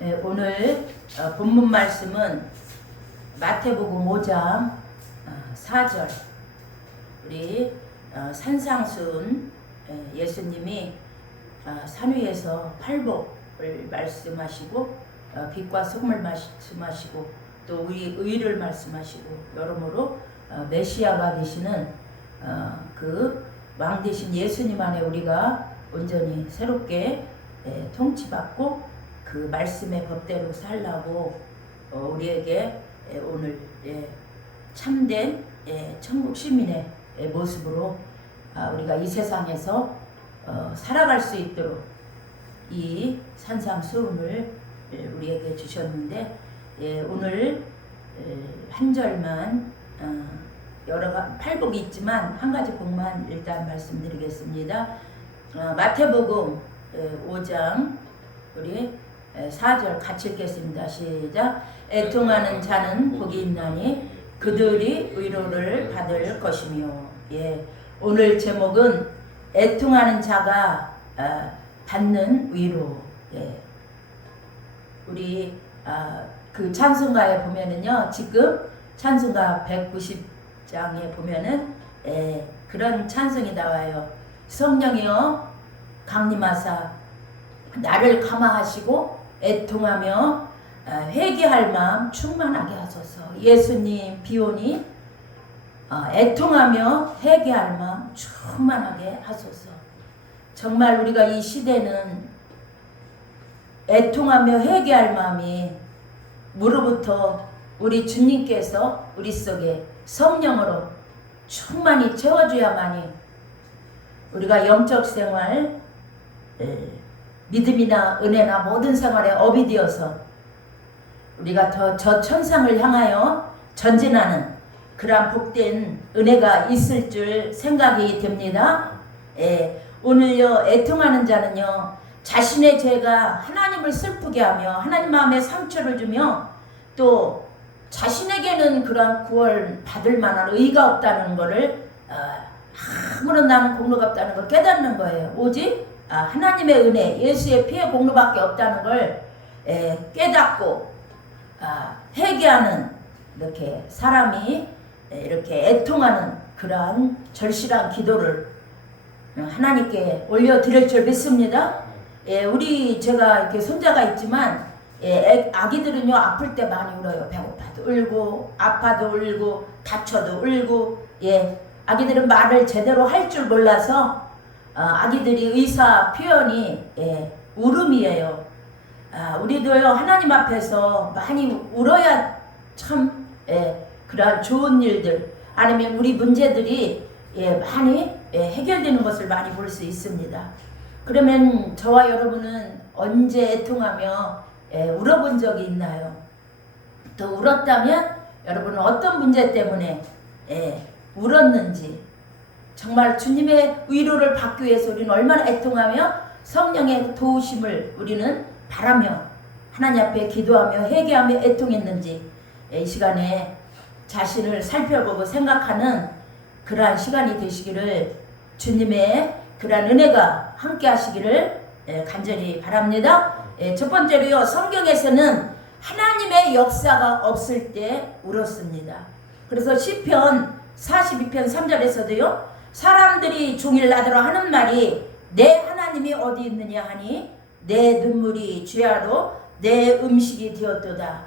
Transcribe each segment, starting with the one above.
오늘 본문 말씀은 마태복음 5장 4절 우리 산상순 예수님이 산 위에서 팔복을 말씀하시고 빛과 소금을 말씀하시고 또 우리 의를 말씀하시고 여러모로 메시아가 되시는 그 왕 되신 예수님 안에 우리가 온전히 새롭게 통치받고 그 말씀의 법대로 살라고 우리에게 오늘 참된 천국 시민의 모습으로 우리가 이 세상에서 살아갈 수 있도록 이 산상수훈을 우리에게 주셨는데 오늘 한 절만 여러 팔복이 있지만 한 가지 복만 일단 말씀드리겠습니다. 마태복음 5장 우리 4절 같이 읽겠습니다. 시작. 애통하는 자는 복이 있나니 그들이 위로를 받을 것이며. 오늘 제목은 애통하는 자가 받는 위로. 우리 그 찬송가에 보면은요, 지금 찬송가 190장에 보면은 그런 찬송이 나와요. 성령이여 강림하사 나를 감화하시고 애통하며 회개할 마음 충만하게 하소서. 예수님 비오니 애통하며 회개할 마음 충만하게 하소서. 정말 우리가 이 시대는 애통하며 회개할 마음이 무로부터 우리 주님께서 우리 속에 성령으로 충만히 채워줘야만이 우리가 영적 생활 믿음이나 은혜나 모든 생활에 업이 되어서 우리가 더 저 천상을 향하여 전진하는 그러한 복된 은혜가 있을 줄 생각이 됩니다. 오늘요 애통하는 자는요 자신의 죄가 하나님을 슬프게 하며 하나님 마음에 상처를 주며 또 자신에게는 그러한 구원 받을 만한 의의가 없다는 것을 아무런 나는 공로가 없다는 걸 깨닫는 거예요. 오직 하나님의 은혜, 예수의 피의 공로밖에 없다는 걸 깨닫고 회개하는 이렇게 사람이 이렇게 애통하는 그러한 절실한 기도를 하나님께 올려드릴 줄 믿습니다. 제가 이렇게 손자가 있지만 아기들은요 아플 때 많이 울어요. 배고파도 울고 아파도 울고 다쳐도 울고 아기들은 말을 제대로 할 줄 몰라서 아기들이 의사 표현이 울음이에요. 우리도요 하나님 앞에서 많이 울어야 참 그런 좋은 일들 아니면 우리 문제들이 많이 해결되는 것을 많이 볼 수 있습니다. 그러면 저와 여러분은 언제 애통하며 울어본 적이 있나요? 또 울었다면 여러분은 어떤 문제 때문에 울었는지 정말 주님의 위로를 받기 위해서 우리는 얼마나 애통하며 성령의 도우심을 우리는 바라며 하나님 앞에 기도하며 회개하며 애통했는지 이 시간에 자신을 살펴보고 생각하는 그러한 시간이 되시기를 주님의 그러한 은혜가 함께 하시기를 간절히 바랍니다. 첫 번째로요 성경에서는 하나님의 역사가 없을 때 울었습니다. 그래서 시편 42편 3절에서도요 사람들이 종일 나더러 하는 말이 내 하나님이 어디 있느냐 하니 내 눈물이 주야로 내 음식이 되었도다.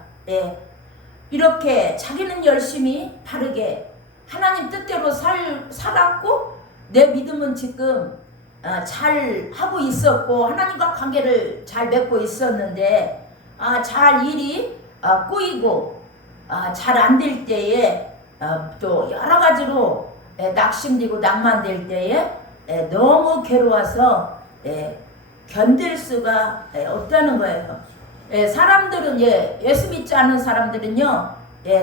이렇게 자기는 열심히 바르게 하나님 뜻대로 살았고 내 믿음은 지금 잘 하고 있었고 하나님과 관계를 잘 맺고 있었는데 잘 일이 꼬이고 잘 안 될 때에 또 여러 가지로 낙심되고 낭만될 때에 너무 괴로워서 견딜 수가 없다는 거예요. 사람들은 예수 믿지 않는 사람들은요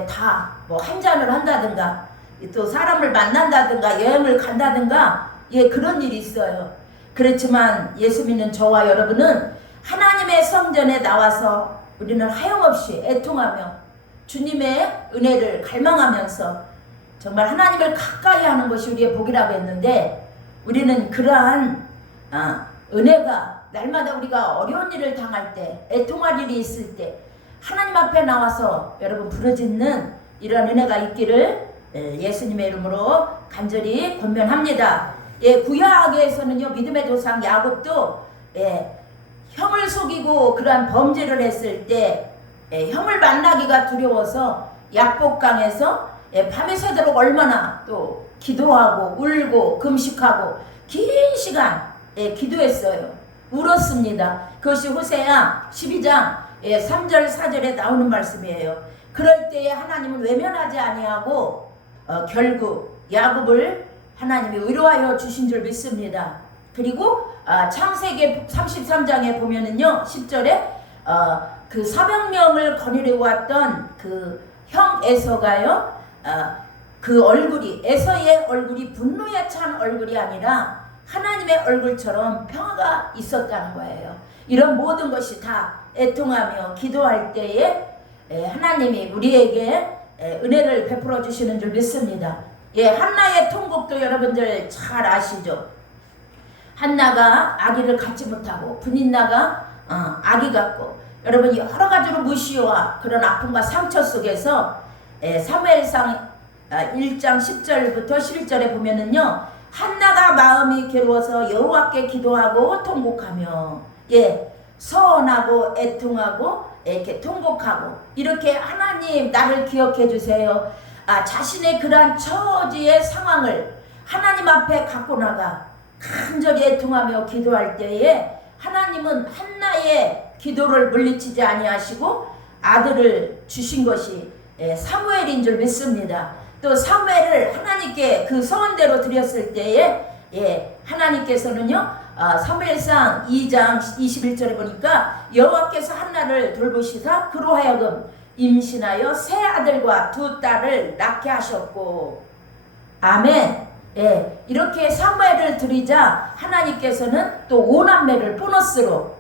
다 뭐 한 잔을 한다든가 또 사람을 만난다든가 여행을 간다든가 그런 일이 있어요. 그렇지만 예수 믿는 저와 여러분은 하나님의 성전에 나와서 우리는 하염없이 애통하며 주님의 은혜를 갈망하면서 정말 하나님을 가까이 하는 것이 우리의 복이라고 했는데 우리는 그러한 은혜가 날마다 우리가 어려운 일을 당할 때, 애통할 일이 있을 때 하나님 앞에 나와서 여러분 부르짖는 이런 은혜가 있기를 예수님의 이름으로 간절히 권면합니다. 구약에서는요, 믿음의 조상 야곱도 형을 속이고 그러한 범죄를 했을 때 형을 만나기가 두려워서 약복강에서 밤에 새도록 얼마나 또 기도하고 울고 금식하고 긴 시간 기도했어요. 울었습니다. 그것이 호세아 12장 3절 4절에 나오는 말씀이에요. 그럴 때에 하나님은 외면하지 아니하고 결국 야곱을 하나님이 위로하여 주신 줄 믿습니다. 그리고 창세기 33장에 보면은요, 10절에 그 400명을 거느리고 왔던 그 형 에서가요, 그 얼굴이, 에서의 얼굴이 분노에 찬 얼굴이 아니라 하나님의 얼굴처럼 평화가 있었다는 거예요. 이런 모든 것이 다 애통하며 기도할 때에 하나님이 우리에게 은혜를 베풀어 주시는 줄 믿습니다. 한나의 통곡도 여러분들 잘 아시죠? 한나가 아기를 갖지 못하고 분인나가 아기 갖고 여러분 여러 가지로 무시와 그런 아픔과 상처 속에서 사무엘상 1장 10절부터 11절에 보면은요, 한나가 마음이 괴로워서 여호와께 기도하고 통곡하며 서원하고 애통하고 이렇게 통곡하고 이렇게 하나님 나를 기억해 주세요. 자신의 그러한 처지의 상황을 하나님 앞에 갖고 나가 간절히 애통하며 기도할 때에 하나님은 한나의 기도를 물리치지 아니하시고 아들을 주신 것이 사무엘인 줄 믿습니다. 또 사무엘을 하나님께 그 서원대로 드렸을 때에 하나님께서는요, 사무엘상 2장 21절에 보니까 여호와께서 한나를 돌보시사 그로 하여금 임신하여 세 아들과 두 딸을 낳게 하셨고, 아멘. 이렇게 사무엘을 드리자 하나님께서는 또 오남매를 보너스로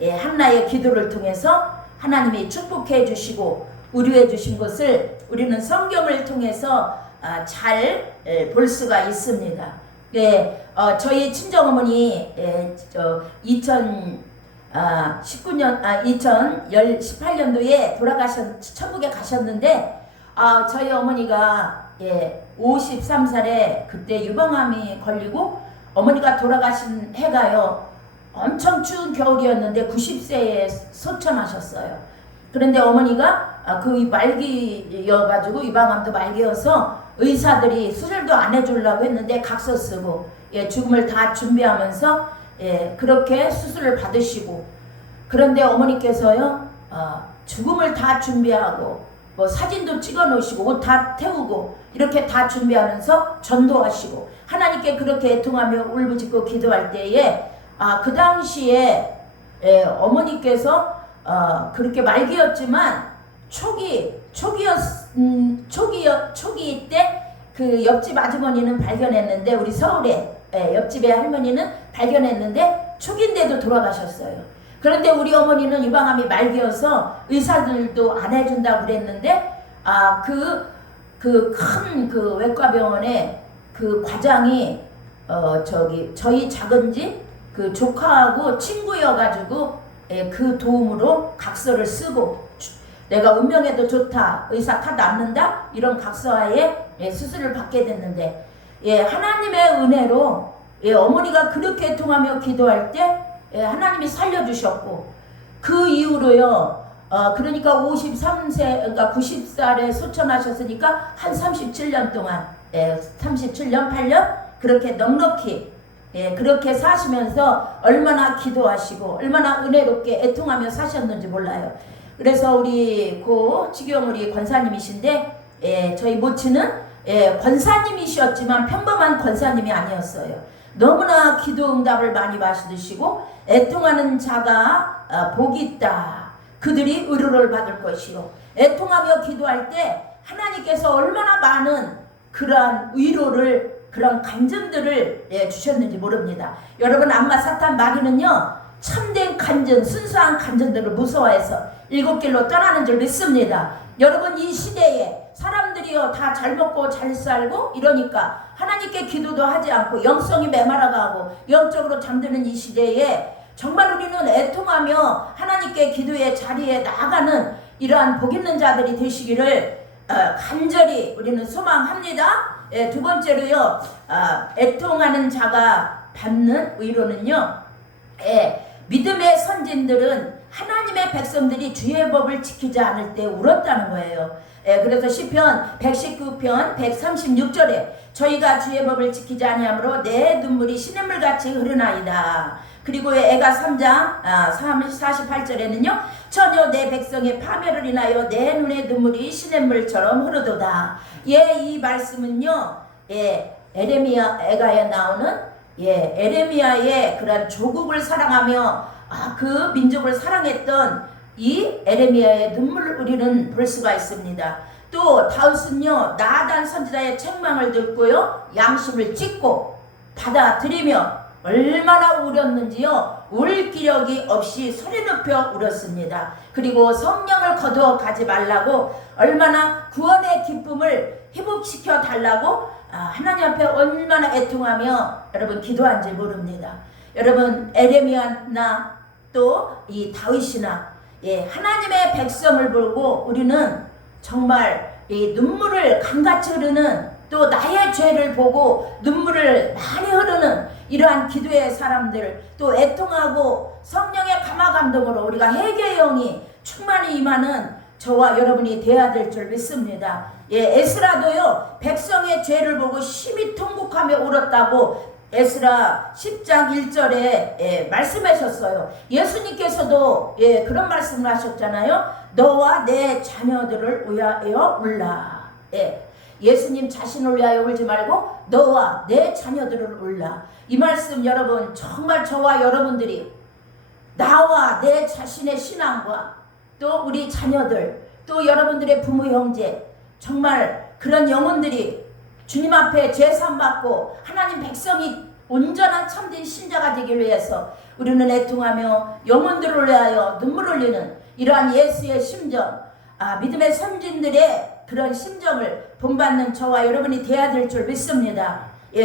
한나의 기도를 통해서 하나님이 축복해 주시고 위로해 주신 것을 우리는 성경을 통해서 잘 볼 수가 있습니다. 저희 친정어머니 2018년도에 천국에 가셨는데, 저희 어머니가 53살에 그때 유방암이 걸리고 어머니가 돌아가신 해가요, 엄청 추운 겨울이었는데 90세에 소천하셨어요. 그런데 어머니가 그 말기여가지고 유방암도 말기여서 의사들이 수술도 안 해주려고 했는데 각서 쓰고 죽음을 다 준비하면서 그렇게 수술을 받으시고, 그런데 어머니께서요, 죽음을 다 준비하고 뭐 사진도 찍어 놓으시고 옷 다 태우고 이렇게 다 준비하면서 전도하시고 하나님께 그렇게 애통하며 울부짖고 기도할 때에 그 당시에 어머니께서 그렇게 말기였지만 초기 때 그 옆집 아주머니는 발견했는데, 우리 서울에 옆집의 할머니는 발견했는데 초기인데도 돌아가셨어요. 그런데 우리 어머니는 유방암이 말기여서 의사들도 안 해준다고 그랬는데 그 큰 그 외과병원에 그 과장이 저희 작은 집 그 조카하고 친구여가지고 그 도움으로 각서를 쓰고 내가 운명에도 좋다, 의사 다 낫는다, 이런 각서하에 수술을 받게 됐는데 하나님의 은혜로 어머니가 그렇게 애통하며 기도할 때 하나님이 살려주셨고, 그 이후로요, 그러니까 53세, 그러니까 90살에 소천하셨으니까 한 37년 동안 37년 8년 그렇게 넉넉히 그렇게 사시면서 얼마나 기도하시고 얼마나 은혜롭게 애통하며 사셨는지 몰라요. 그래서 우리 고 지경 우리 권사님이신데 저희 모친은 권사님이셨지만 평범한 권사님이 아니었어요. 너무나 기도 응답을 많이 받으시고 애통하는 자가 복이 있다, 그들이 의로를 받을 것이요, 애통하며 기도할 때 하나님께서 얼마나 많은 그러한 위로를, 그런 간증들을 주셨는지 모릅니다. 여러분, 악마 사탄 마귀는요, 참된 간증, 순수한 간증들을 무서워해서 일곱 길로 떠나는 줄 믿습니다. 여러분, 이 시대에 사람들이요 다 잘 먹고 잘 살고 이러니까 하나님께 기도도 하지 않고 영성이 메말라가고 영적으로 잠드는 이 시대에 정말 우리는 애통하며 하나님께 기도의 자리에 나아가는 이러한 복 있는 자들이 되시기를 간절히 우리는 소망합니다. 두 번째로요, 애통하는 자가 받는 의로는요, 믿음의 선진들은 하나님의 백성들이 주의 법을 지키지 않을 때 울었다는 거예요. 그래서 시편 119편 136절에 저희가 주의 법을 지키지 아니하므로 내 눈물이 시냇물같이 흐르나이다. 그리고 애가 3장 48절에는요 전혀 내 백성의 파멸을 인하여 내 눈의 눈물이 시냇물처럼 흐르도다. 이 말씀은요 에레미야 애가에 나오는 에레미야의 그런 조국을 사랑하며 그 민족을 사랑했던 이 에레미야의 눈물을 우리는 볼 수가 있습니다. 또 다윗은요 나단 선지자의 책망을 듣고요 양심을 찢고 받아들이며 얼마나 울었는지요 울 기력이 없이 소리 높여 울었습니다. 그리고 성령을 거두어 가지 말라고 얼마나 구원의 기쁨을 회복시켜 달라고 하나님 앞에 얼마나 애통하며 여러분 기도한지 모릅니다. 여러분 에레미야나 또 이 다윗이나 하나님의 백성을 보고 우리는 정말 이 눈물을 강같이 흐르는 또 나의 죄를 보고 눈물을 많이 흐르는 이러한 기도의 사람들 또 애통하고 성령의 감화감동으로 우리가 회개의 영이 충만히 임하는 저와 여러분이 되어야 될 줄 믿습니다. 에스라도요 백성의 죄를 보고 심히 통곡하며 울었다고 에스라 10장 1절에 말씀하셨어요. 예수님께서도 그런 말씀을 하셨잖아요. 너와 내 자녀들을 위하여 울라. 예수님 자신을 위하여 울지 말고 너와 내 자녀들을 울라. 이 말씀 여러분 정말 저와 여러분들이 나와 내 자신의 신앙과 또 우리 자녀들 또 여러분들의 부모 형제 정말 그런 영혼들이 주님 앞에 제사받고 하나님 백성이 온전한 참된 신자가 되기 위해서 우리는 애통하며 영혼들을 위하여 눈물 흘리는 이러한 예수의 심정 믿음의 선진들의 그런 심정을 본받는 저와 여러분이 되어야 될 줄 믿습니다.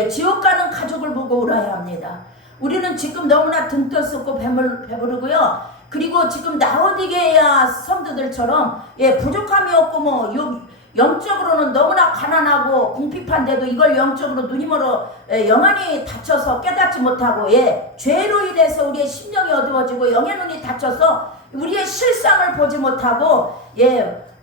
지옥 가는 가족을 보고 울어야 합니다. 우리는 지금 너무나 등 떠쓰고 배부르고요. 그리고 지금 라오디게아 성도들처럼 부족함이 없고 뭐 영적으로는 너무나 가난하고 궁핍한데도 이걸 영적으로 눈이 멀어 영안이 닫혀서 깨닫지 못하고 죄로 인해서 우리의 심령이 어두워지고 영의 눈이 닫혀서 우리의 실상을 보지 못하고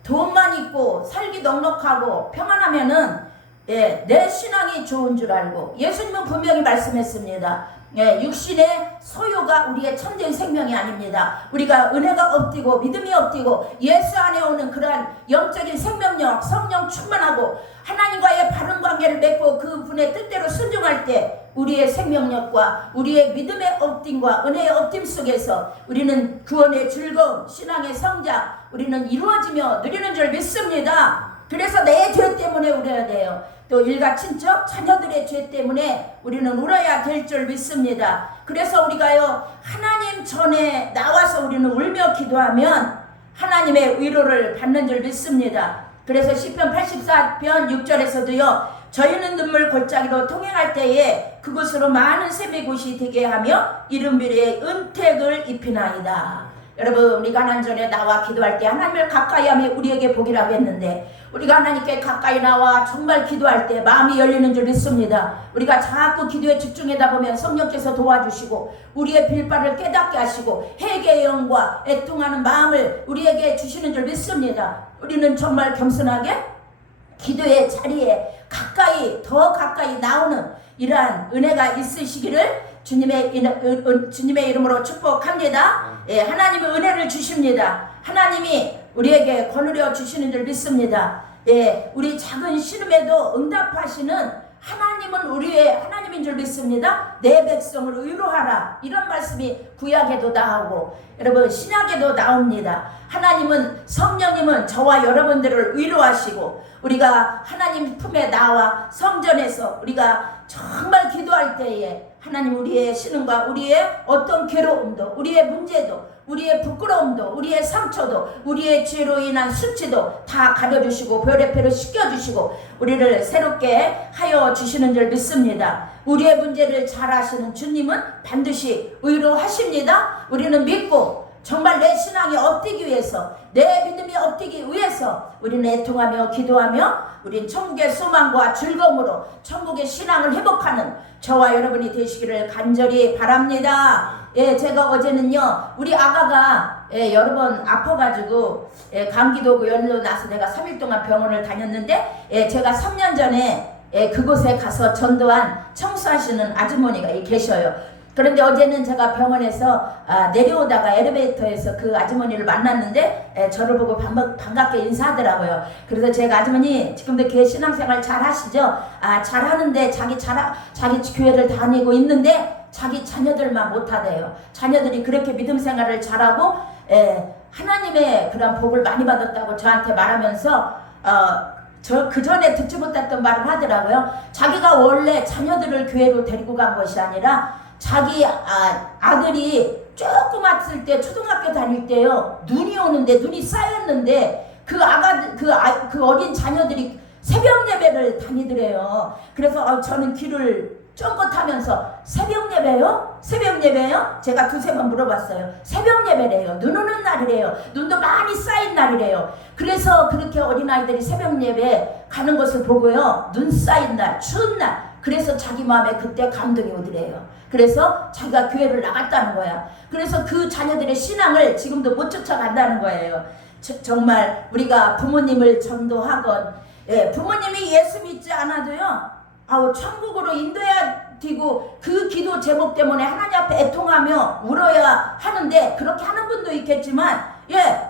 돈만 있고 살기 넉넉하고 평안하면은 내 신앙이 좋은 줄 알고 예수님은 분명히 말씀했습니다. 육신의 소유가 우리의 참된 생명이 아닙니다. 우리가 은혜가 엎디고 믿음이 엎디고 예수 안에 오는 그러한 영적인 생명력 성령 충만하고 하나님과의 바른 관계를 맺고 그분의 뜻대로 순종할 때 우리의 생명력과 우리의 믿음의 엎딤과 은혜의 엎딤 속에서 우리는 구원의 즐거움 신앙의 성장 우리는 이루어지며 누리는 줄 믿습니다. 그래서 내 죄 때문에 울어야 돼요. 또 일가 친척 자녀들의 죄 때문에 우리는 울어야 될 줄 믿습니다. 그래서 우리가요 하나님 전에 나와서 우리는 울며 기도하면 하나님의 위로를 받는 줄 믿습니다. 그래서 시편 84편 6절에서도요 저희는 눈물 골짜기로 통행할 때에 그곳으로 많은 샘의 곳이 되게 하며 이른비리의 은택을 입히나이다. 여러분 우리가 하나님 전에 나와 기도할 때 하나님을 가까이 하면 우리에게 복이라고 했는데 우리가 하나님께 가까이 나와 정말 기도할 때 마음이 열리는 줄 믿습니다. 우리가 자꾸 기도에 집중하다 보면 성령께서 도와주시고 우리의 빌바를 깨닫게 하시고 회개의 영과 애통하는 마음을 우리에게 주시는 줄 믿습니다. 우리는 정말 겸손하게 기도의 자리에 가까이 더 가까이 나오는 이러한 은혜가 있으시기를 주님의 이름으로 축복합니다. 하나님의 은혜를 주십니다. 하나님이 우리에게 거느려 주시는 줄 믿습니다. 우리 작은 신음에도 응답하시는 하나님은 우리의 하나님인 줄 믿습니다. 내 백성을 위로하라 이런 말씀이 구약에도 나오고 여러분 신약에도 나옵니다. 하나님은 성령님은 저와 여러분들을 위로하시고 우리가 하나님 품에 나와 성전에서 우리가 정말 기도할 때에 하나님 우리의 신음과 우리의 어떤 괴로움도 우리의 문제도 우리의 부끄러움도, 우리의 상처도, 우리의 죄로 인한 수치도 다 가려주시고 별의 패로 씻겨주시고 우리를 새롭게 하여 주시는 줄 믿습니다. 우리의 문제를 잘 아시는 주님은 반드시 의로하십니다. 우리는 믿고 정말 내 신앙이 업되기 위해서, 내 믿음이 업되기 위해서 우리는 애통하며 기도하며 우린 천국의 소망과 즐거움으로 천국의 신앙을 회복하는 저와 여러분이 되시기를 간절히 바랍니다. 예, 제가 어제는요 우리 아가가 여러 번 아파가지고 감기도 오고 열도 나서 내가 3일 동안 병원을 다녔는데 제가 3년 전에 그곳에 가서 전도한 청소하시는 아주머니가 계셔요. 그런데 어제는 제가 병원에서 내려오다가 엘리베이터에서 그 아주머니를 만났는데 저를 보고 반갑게 인사하더라고요. 그래서 제가 아주머니 지금도 교회 신앙생활 잘 하시죠? 잘 하는데 자기 교회를 다니고 있는데 자기 자녀들만 못하대요. 자녀들이 그렇게 믿음 생활을 잘하고 하나님의 그런 복을 많이 받았다고 저한테 말하면서 그 전에 듣지 못했던 말을 하더라고요. 자기가 원래 자녀들을 교회로 데리고 간 것이 아니라 자기 아들이 조그맣을 때 초등학교 다닐 때요 눈이 오는데 눈이 쌓였는데 그 어린 자녀들이 새벽 예배를 다니더래요. 그래서 저는 귀를 쫑긋하면서 새벽 예배요? 새벽 예배요? 제가 두세 번 물어봤어요. 새벽 예배래요. 눈 오는 날이래요. 눈도 많이 쌓인 날이래요. 그래서 그렇게 어린아이들이 새벽 예배 가는 것을 보고요 눈 쌓인 날, 추운 날, 그래서 자기 마음에 그때 감동이 오더래요. 그래서 자기가 교회를 나갔다는 거야. 그래서 그 자녀들의 신앙을 지금도 못 쫓아간다는 거예요. 정말 우리가 부모님을 전도하건 부모님이 예수 믿지 않아도요 천국으로 인도해야 되고 그 기도 제목 때문에 하나님 앞에 애통하며 울어야 하는데 그렇게 하는 분도 있겠지만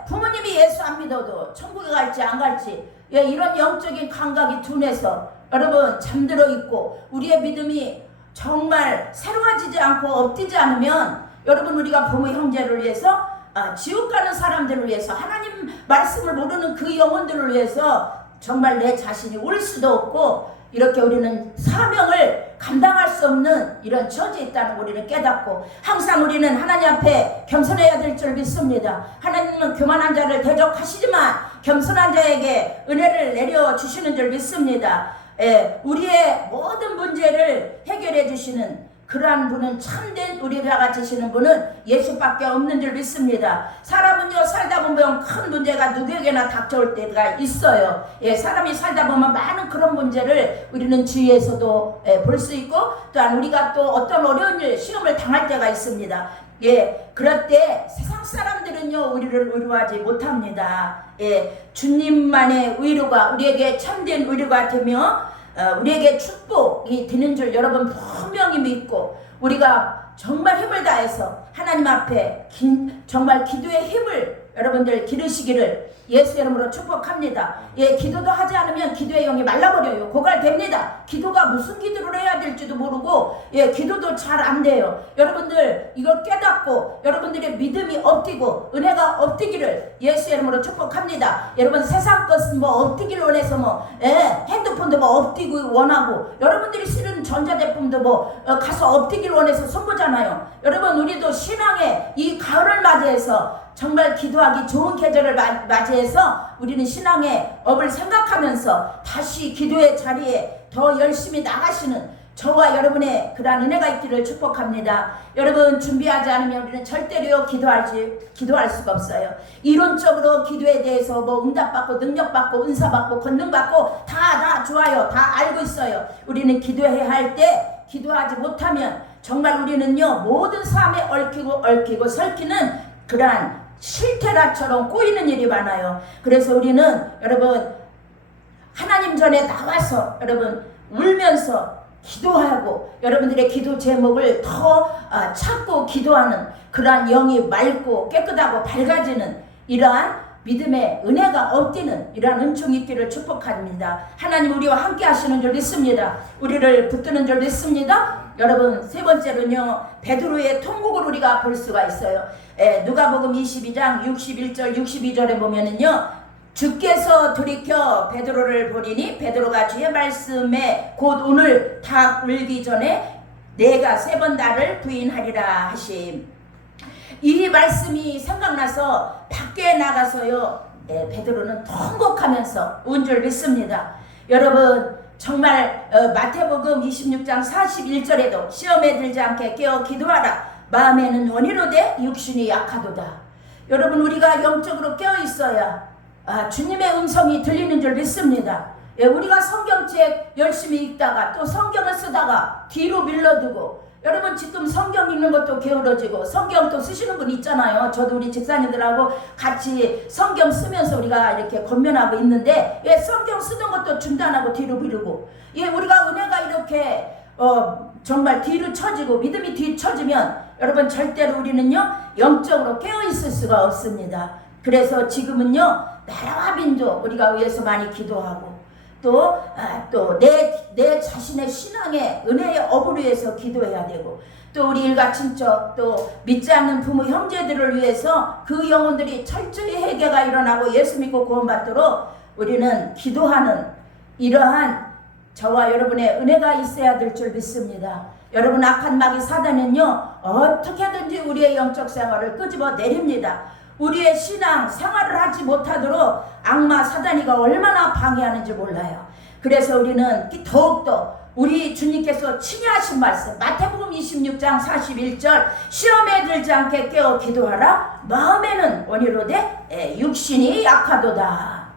부모님이 예수 안 믿어도 천국에 갈지 안 갈지 이런 영적인 감각이 둔해서 여러분 잠들어 있고 우리의 믿음이 정말 새로워지지 않고 업되지 않으면 여러분 우리가 부모 형제를 위해서 지옥 가는 사람들을 위해서 하나님 말씀을 모르는 그 영혼들을 위해서 정말 내 자신이 울 수도 없고 이렇게 우리는 사명을 감당할 수 없는 이런 처지에 있다는 걸 우리는 깨닫고 항상 우리는 하나님 앞에 겸손해야 될 줄 믿습니다. 하나님은 교만한 자를 대적하시지만 겸손한 자에게 은혜를 내려주시는 줄 믿습니다. 우리의 모든 문제를 해결해 주시는 그러한 분은 참된 우리가 가지시는 분은 예수밖에 없는 줄 믿습니다. 사람은요 살다 보면 큰 문제가 누구에게나 닥쳐올 때가 있어요. 사람이 살다 보면 많은 그런 문제를 우리는 주위에서도 볼 수 있고 또한 우리가 또 어떤 어려운 일 시험을 당할 때가 있습니다. 그럴 때 세상 사람들은요 우리를 위로하지 못합니다. 주님만의 위로가 우리에게 참된 위로가 되며 우리에게 축복이 되는 줄 여러분 분명히 믿고 우리가 정말 힘을 다해서 하나님 앞에 정말 기도의 힘을 여러분들 기르시기를 예수 이름으로 축복합니다. 기도도 하지 않으면 기도의 영이 말라버려요. 고갈됩니다. 기도가 무슨 기도를 해야 될지도 모르고 기도도 잘 안 돼요. 여러분들 이걸 깨닫고 여러분들의 믿음이 업되고 은혜가 업되기를 예수 이름으로 축복합니다. 여러분 세상 것은 업되기를 원해서 핸드폰도 업되고 원하고 여러분들이 쓰는 전자제품도 가서 업되기를 원해서 손보잖아요. 여러분 우리도 신앙의 이 가을을 맞이해서 정말 기도하기 좋은 계절을 맞이해서 우리는 신앙의 업을 생각하면서 다시 기도의 자리에 더 열심히 나가시는 저와 여러분의 그러한 은혜가 있기를 축복합니다. 여러분 준비하지 않으면 우리는 절대로 기도할 수가 없어요. 이론적으로 기도에 대해서 응답받고 능력받고 은사받고 권능받고 다 좋아요. 다 알고 있어요. 우리는 기도해야 할 때 기도하지 못하면 정말 우리는요 모든 삶에 얽히고 설키는 그러한 실테라처럼 꼬이는 일이 많아요. 그래서 우리는 여러분 하나님 전에 나와서 여러분 울면서 기도하고 여러분들의 기도 제목을 더 찾고 기도하는 그러한 영이 맑고 깨끗하고 밝아지는 이러한 믿음의 은혜가 업되는 이러한 은총이 있기를 축복합니다. 하나님 우리와 함께 하시는 줄 믿습니다. 우리를 붙드는 줄 믿습니다. 여러분 세 번째로는요 베드로의 통곡을 우리가 볼 수가 있어요. 누가복음 22장 61절 62절에 보면은요 주께서 돌이켜 베드로를 보리니 베드로가 주의 말씀에 곧 오늘 닭 울기 전에 내가 3번 나를 부인하리라 하심. 이 말씀이 생각나서 밖에 나가서요, 베드로는 통곡하면서 온 줄 믿습니다. 여러분 정말 마태복음 26장 41절에도 시험에 들지 않게 깨어 기도하라. 마음에는 원이로되 육신이 약하도다. 여러분 우리가 영적으로 깨어 있어야 주님의 음성이 들리는 줄 믿습니다. 우리가 성경책 열심히 읽다가 또 성경을 쓰다가 뒤로 밀러두고, 여러분 지금 성경 읽는 것도 게으러지고, 성경 또 쓰시는 분 있잖아요. 저도 우리 집사님들하고 같이 성경 쓰면서 우리가 이렇게 권면하고 있는데, 성경 쓰던 것도 중단하고 뒤로 미루고, 우리가 은혜가 이렇게 정말 뒤로 처지고 믿음이 뒤처지면 여러분 절대로 우리는요 영적으로 깨어있을 수가 없습니다. 그래서 지금은요 나라와 민족 우리가 위해서 많이 기도하고, 또 내 자신의 신앙의 은혜의 업을 위해서 기도해야 되고, 또 우리 일가 친척, 또 믿지 않는 부모 형제들을 위해서 그 영혼들이 철저히 회개가 일어나고 예수 믿고 구원받도록 우리는 기도하는 이러한 저와 여러분의 은혜가 있어야 될 줄 믿습니다. 여러분 악한 마귀 사단은요 어떻게든지 우리의 영적 생활을 끄집어 내립니다. 우리의 신앙 생활을 하지 못하도록 악마 사단이가 얼마나 방해하는지 몰라요. 그래서 우리는 더욱더 우리 주님께서 친히 하신 말씀 마태복음 26장 41절 시험에 들지 않게 깨어 기도하라. 마음에는 원이로되 육신이 약하도다.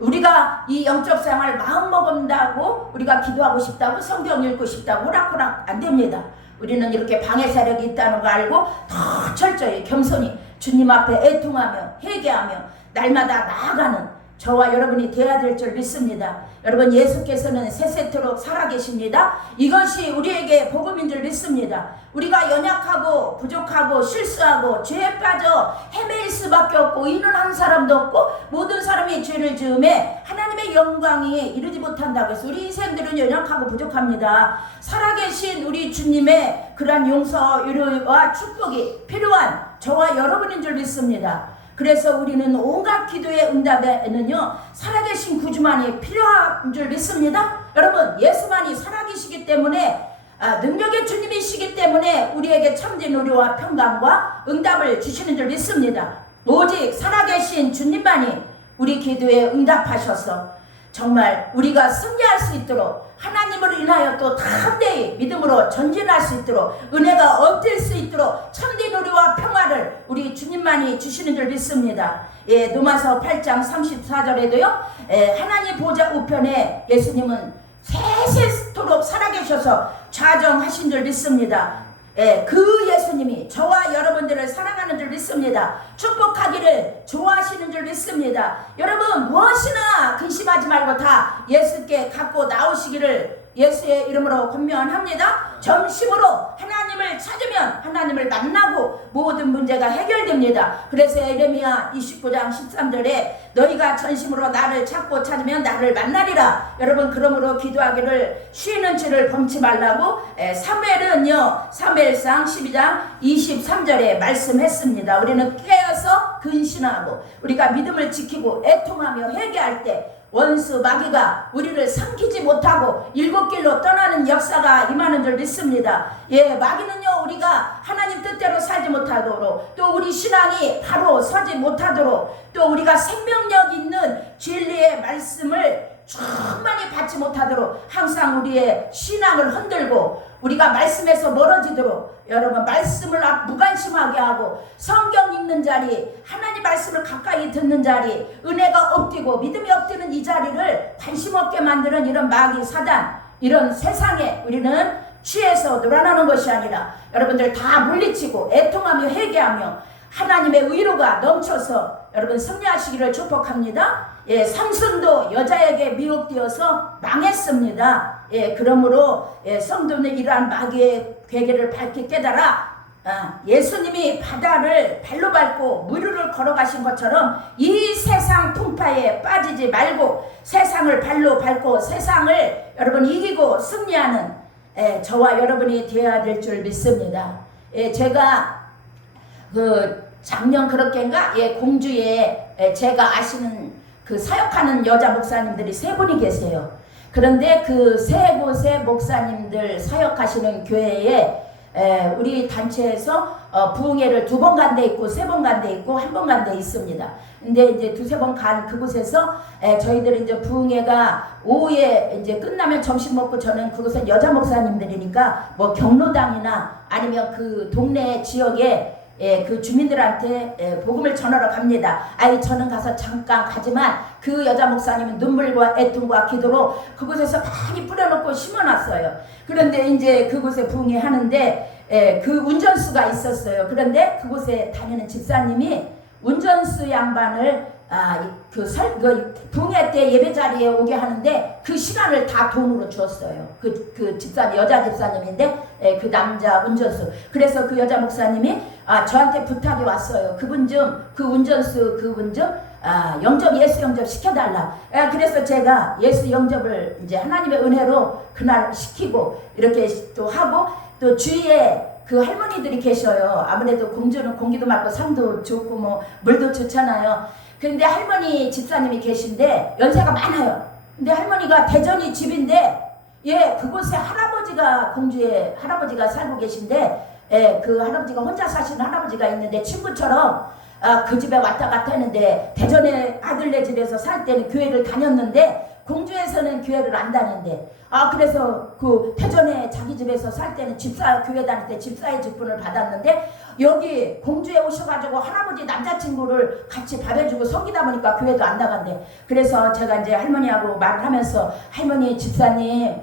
우리가 이 영적 생활 마음 먹는다고 우리가 기도하고 싶다고 성경 읽고 싶다고 호락호락 안 됩니다. 우리는 이렇게 방해 세력이 있다는 거 알고 더 철저히 겸손히 주님 앞에 애통하며 회개하며 날마다 나아가는 저와 여러분이 되어야 될 줄 믿습니다. 여러분 예수께서는 세세토록 살아계십니다. 이것이 우리에게 복음인 줄 믿습니다. 우리가 연약하고 부족하고 실수하고 죄에 빠져 헤매일 수밖에 없고 이는 한 사람도 없고 모든 사람이 죄를 지음에 하나님의 영광이 이르지 못한다고 해서 우리 인생들은 연약하고 부족합니다. 살아계신 우리 주님의 그러한 용서, 위로와 축복이 필요한 저와 여러분인 줄 믿습니다. 그래서 우리는 온갖 기도의 응답에는요 살아계신 구주만이 필요한 줄 믿습니다. 여러분 예수만이 살아계시기 때문에 능력의 주님이시기 때문에 우리에게 참된 의료와 평강과 응답을 주시는 줄 믿습니다. 오직 살아계신 주님만이 우리 기도에 응답하셔서 정말 우리가 승리할 수 있도록 하나님을 인하여 또 담대히 믿음으로 전진할 수 있도록 은혜가 엎질 수 있도록 참된 의료와 평화를 우리 주님만이 주시는 줄 믿습니다. 로마서 8장 34절에도요 하나님 보좌 우편에 예수님은 세세토록 살아계셔서 좌정하신 줄 믿습니다. 그 예수님이 저와 여러분들을 사랑하는 줄 믿습니다. 축복하기를 좋아하시는 줄 믿습니다. 여러분 무엇이나 근심하지 말고 다 예수께 갖고 나오시기를 예수의 이름으로 권면합니다. 점심으로 하나님을 찾으면 하나님을 만나고 모든 문제가 해결됩니다. 그래서 예레미야 29장 13절에 너희가 전심으로 나를 찾고 찾으면 나를 만나리라. 여러분 그러므로 기도하기를 쉬는 죄를 범치 말라고 사무엘상 12장 23절에 말씀했습니다. 우리는 깨어서 근신하고 우리가 믿음을 지키고 애통하며 회개할 때 원수 마귀가 우리를 삼키지 못하고 일곱 길로 떠나는 역사가 임하는 줄 믿습니다. 마귀는요 우리가 하나님 뜻대로 살지 못하도록 또 우리 신앙이 바로 서지 못하도록 또 우리가 생명력 있는 진리의 말씀을 충만히 받지 못하도록 항상 우리의 신앙을 흔들고 우리가 말씀에서 멀어지도록 여러분 말씀을 무관심하게 하고 성경 읽는 자리 하나님 말씀을 가까이 듣는 자리 은혜가 엎디고 믿음이 엎디는 이 자리를 관심 없게 만드는 이런 마귀 사단 이런 세상에 우리는 취해서 놀아나는 것이 아니라 여러분들 다 물리치고 애통하며 회개하며 하나님의 의로가 넘쳐서 여러분 승리하시기를 축복합니다. 삼손도 여자에게 미혹되어서 망했습니다. 그러므로 성도는 이러한 마귀의 괴계를 밝게 깨달아 예수님이 바다를 발로 밟고 무료를 걸어가신 것처럼 이 세상 풍파에 빠지지 말고 세상을 발로 밟고 세상을 여러분 이기고 승리하는 저와 여러분이 되어야 될 줄 믿습니다. 제가 작년 그렇게인가 공주에 제가 아시는 그 사역하는 여자 목사님들이 3분이 계세요. 그런데 그 3곳의 목사님들 사역하시는 교회에 우리 단체에서 부흥회를 2번 간 데 있고 3번 간 데 있고 1번 간 데 있습니다. 근데 이제 2-3번 간 그곳에서 저희들은 이제 부흥회가 오후에 이제 끝나면 점심 먹고 저는 그곳은 여자 목사님들이니까 뭐 경로당이나 아니면 그 동네 지역에 그 주민들한테 복음을 전하러 갑니다. 저는 가서 잠깐 가지만 그 여자 목사님은 눈물과 애통과 기도로 그곳에서 많이 뿌려놓고 심어놨어요. 그런데 이제 그곳에 부흥회 하는데 그 운전수가 있었어요. 그런데 그곳에 다니는 집사님이 운전수 양반을 그 부흥회 때 예배 자리에 오게 하는데 그 시간을 다 돈으로 주었어요. 그 집사님, 여자 집사님인데 그 남자 운전수. 그래서 그 여자 목사님이 저한테 부탁이 왔어요. 그 운전수 그분 좀 예수 영접 시켜달라. 그래서 제가 예수 영접을 이제 하나님의 은혜로 그날 시키고 이렇게 또 하고, 또 주위에 그 할머니들이 계셔요. 아무래도 공주는 공기도 맑고 산도 좋고 뭐 물도 좋잖아요. 그런데 할머니 집사님이 계신데 연세가 많아요. 근데 할머니가 대전이 집인데 그곳에 할아버지가, 공주에 할아버지가 살고 계신데 그 할아버지가 혼자 사시는 할아버지가 있는데 친구처럼 그 집에 왔다 갔다 했는데, 대전에 아들네 집에서 살 때는 교회를 다녔는데 공주에서는 교회를 안 다닌대. 그래서 그 대전에 자기 집에서 살 때는 집사, 교회 다닐 때 집사의 직분을 받았는데 여기 공주에 오셔가지고 할아버지 남자친구를 같이 밥해주고 섬기다 보니까 교회도 안 나간대. 그래서 제가 이제 할머니하고 말을 하면서, 할머니 집사님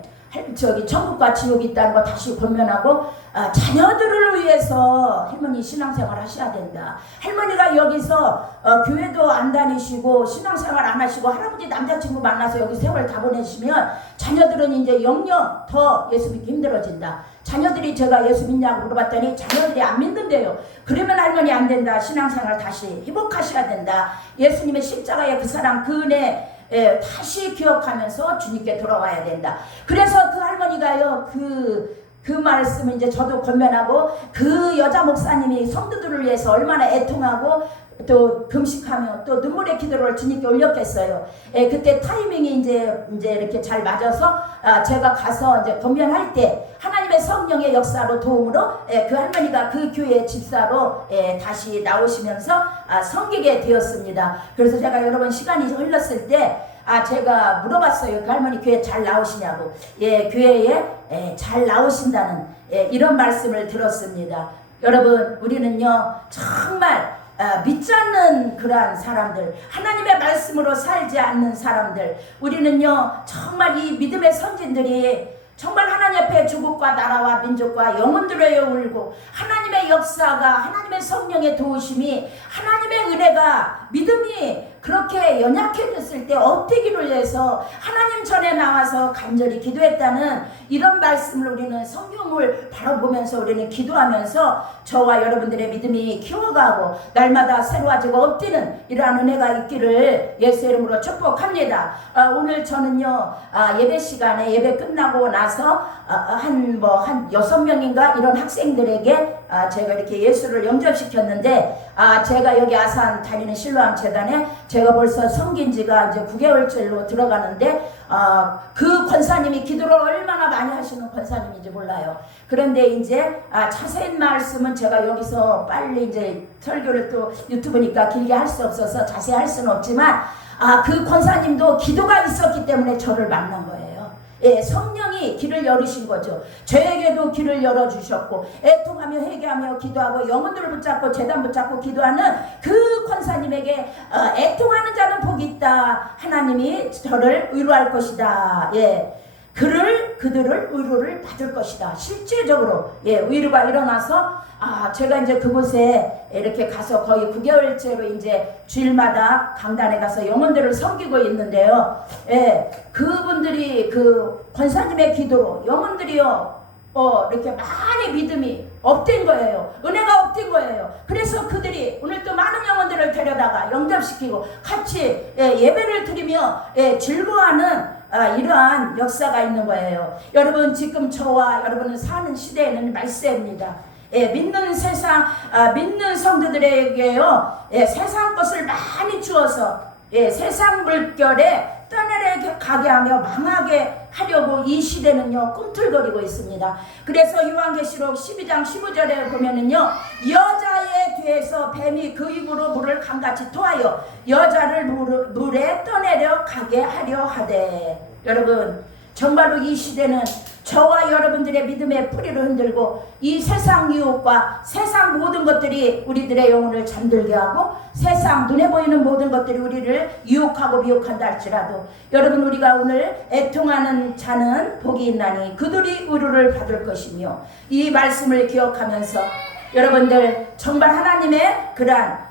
천국과 지옥이 있다는 거 다시 권면하고 자녀들을 위해서 할머니 신앙생활 하셔야 된다. 할머니가 여기서 교회도 안 다니시고 신앙생활 안 하시고 할아버지 남자친구 만나서 여기 세월 다 보내시면 자녀들은 이제 영영 더 예수 믿기 힘들어진다. 자녀들이 제가 예수 믿냐고 물어봤더니 자녀들이 안 믿는데요. 그러면 할머니 안 된다. 신앙생활 다시 회복하셔야 된다. 예수님의 십자가의 그 사랑, 그 은혜 다시 기억하면서 주님께 돌아와야 된다. 그래서 그 할머니가요, 그 말씀을 이제 저도 권면하고, 그 여자 목사님이 성도들을 위해서 얼마나 애통하고 또 금식하며 또 눈물의 기도를 주님께 올렸겠어요. 그때 타이밍이 이제 이렇게 잘 맞아서 제가 가서 이제 권면할 때 하나님의 성령의 역사로 도움으로 그 할머니가 그 교회 집사로 다시 나오시면서 섬기게 되었습니다. 그래서 제가 여러분 시간이 흘렀을 때 제가 물어봤어요. 그 할머니 교회 잘 나오시냐고. 교회에 잘 나오신다는 이런 말씀을 들었습니다. 여러분, 우리는요 정말 믿지 않는 그러한 사람들, 하나님의 말씀으로 살지 않는 사람들, 우리는요 정말 이 믿음의 선진들이 정말 하나님 앞에 조국과 나라와 민족과 영혼들을 울고, 하나님의 역사가, 하나님의 성령의 도우심이, 하나님의 은혜가, 믿음이 그렇게 연약해졌을 때 업되기를 위해서 하나님 전에 나와서 간절히 기도했다는 이런 말씀을 우리는 성경을 바라보면서 우리는 기도하면서 저와 여러분들의 믿음이 키워가고 날마다 새로워지고 업되는 이러한 은혜가 있기를 예수의 이름으로 축복합니다. 오늘 저는요 예배 시간에 예배 끝나고 나서 한 6명인가 이런 학생들에게 제가 이렇게 예수를 영접시켰는데, 제가 여기 아산 다니는 실로암 재단에 제가 벌써 섬긴 지가 이제 9개월째로 들어가는데, 그 권사님이 기도를 얼마나 많이 하시는 권사님인지 몰라요. 그런데 이제 자세한 말씀은 제가 여기서 빨리 이제 설교를 또 유튜브니까 길게 할 수 없어서 자세히 할 수는 없지만, 그 권사님도 기도가 있었기 때문에 저를 만난 거예요. 성령이 길을 열으신 거죠. 저에게도 길을 열어주셨고, 애통하며 회개하며 기도하고 영혼들을 붙잡고 재단 붙잡고 기도하는 그 권사님에게 애통하는 자는 복이 있다. 하나님이 저를 위로할 것이다. 그들을 위로를 받을 것이다. 실제적으로 위로가 일어나서 제가 이제 그곳에 이렇게 가서 거의 9개월째로 이제 주일마다 강단에 가서 영혼들을 섬기고 있는데요. 그분들이 그 권사님의 기도로 영혼들이요 이렇게 많이 믿음이 업된 거예요. 은혜가 업된 거예요. 그래서 그들이 오늘 또 많은 영혼들을 데려다가 영접시키고 같이 예배를 드리며 즐거워하는 이러한 역사가 있는 거예요. 여러분, 지금 저와 여러분은 사는 시대에는 말세입니다. 믿는 믿는 성도들에게요 세상 것을 많이 주어서 세상 물결에 떠내려 가게 하며 망하게 하려고 이 시대는요 꿈틀거리고 있습니다. 그래서 요한계시록 12장 15절에 보면은요, 여자의 뒤에서 뱀이 그 입으로 물을 강같이 토하여 여자를 물에 떠내려 가게 하려 하되. 여러분, 정말로 이 시대는 저와 여러분들의 믿음의 뿌리를 흔들고 이 세상 유혹과 세상 모든 것들이 우리들의 영혼을 잠들게 하고 세상 눈에 보이는 모든 것들이 우리를 유혹하고 미혹한다 할지라도, 여러분, 우리가 오늘 애통하는 자는 복이 있나니 그들이 의로를 받을 것이며, 이 말씀을 기억하면서 여러분들 정말 하나님의 그러한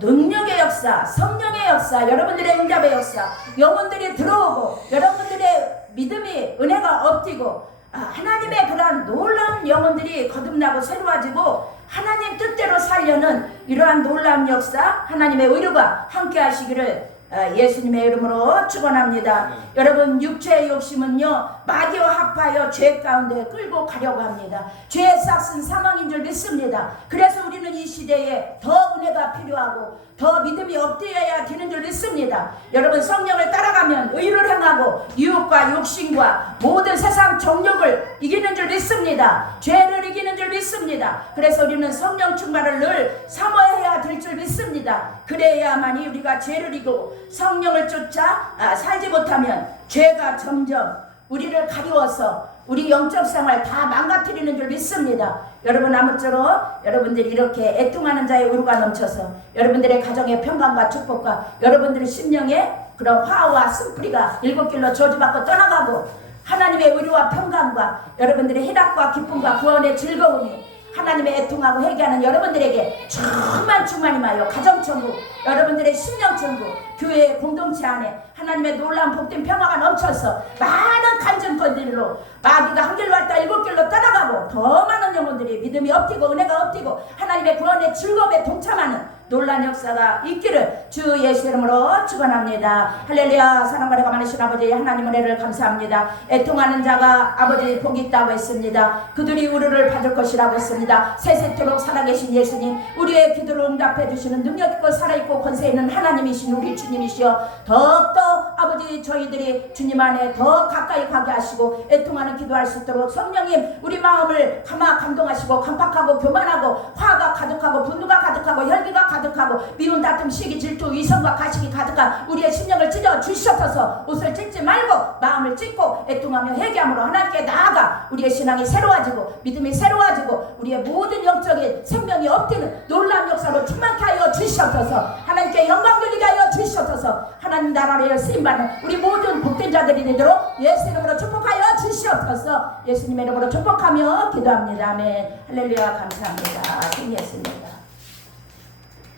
능력의 역사, 성령의 역사, 여러분들의 응답의 역사, 영혼들이 들어오고 여러분들의 믿음이 은혜가 엎디고 하나님의 그러한 놀라운 영혼들이 거듭나고 새로워지고 하나님 뜻대로 살려는 이러한 놀라운 역사, 하나님의 의료가 함께 하시기를 예수님의 이름으로 축원합니다. 여러분, 육체의 욕심은요 마귀와 합하여 죄 가운데 끌고 가려고 합니다. 죄의 싹은 사망인 줄 믿습니다. 그래서 우리는 이 시대에 더 은혜가 필요하고 더 믿음이 엎드려야 되는 줄 믿습니다. 여러분, 성령을 따라가면 의를 행하고 유혹과 욕심과 모든 세상 정욕을 이기는 줄 믿습니다. 죄를 이기는 줄 믿습니다. 그래서 우리는 성령 충만을 늘 사모해야 될 줄 믿습니다. 그래야만이 우리가 죄를 이기고 성령을 쫓아 살지 못하면 죄가 점점 우리를 가리워서 우리 영적 생활 다 망가뜨리는 줄 믿습니다. 여러분, 아무쪼록 여러분들이 이렇게 애통하는 자의 의로가 넘쳐서 여러분들의 가정의 평강과 축복과 여러분들의 심령의 그런 화와 쓴뿌리가 일곱 길로 저주받고 떠나가고 하나님의 의로와 평강과 여러분들의 희락과 기쁨과 구원의 즐거움이 하나님의 애통하고 회개하는 여러분들에게 충만히 마여 가정천국, 여러분들의 심령천국, 교회의 공동체 안에 하나님의 놀라운 복된 평화가 넘쳐서 많은 간증거리로 마귀가 한 길로 왔다 일곱 길로 떠나가고 더 많은 영혼들이 믿음이 엎디고 은혜가 엎디고 하나님의 구원의 즐거움에 동참하는 놀란 역사가 있기를 주 예수 이름으로 축원합니다. 할렐루야. 사랑과 은혜가 많으신 아버지 하나님 은혜를 감사합니다. 애통하는 자가 아버지 복이 있다고 했습니다. 그들이 의로를 받을 것이라고 했습니다. 세세토록 살아계신 예수님, 우리의 기도를 응답해 주시는 능력 있고 살아있고 권세 있는 하나님이신 우리 주님이시여, 더욱더 아버지 저희들이 주님 안에 더 가까이 가게 하시고 애통하는 기도할 수 있도록 성령님 우리 마음을 감동하시고 강팍하고 교만하고 화가 가득하고 분노가 가득하고 혈기가 가득하고 미운 다툼 시기 질투 위선과 가식이 가득한 우리의 심령을 찢어 주시옵소서. 옷을 찢지 말고 마음을 찢고 애통하며 회개함으로 하나님께 나아가 우리의 신앙이 새로워지고 믿음이 새로워지고 우리의 모든 영적인 생명이 엎드는 놀라운 역사로 충만케 하여 주시옵소서. 하나님께 영광 돌리게 하여 주시옵소서. 하나님 나라를 쓰임받는 우리 모든 복된 자들이 되도록 예수 이름으로 축복하여 주시옵소서. 예수님의 이름으로 축복하며 기도합니다. 아멘. 할렐루야. 감사합니다. 신 예수님.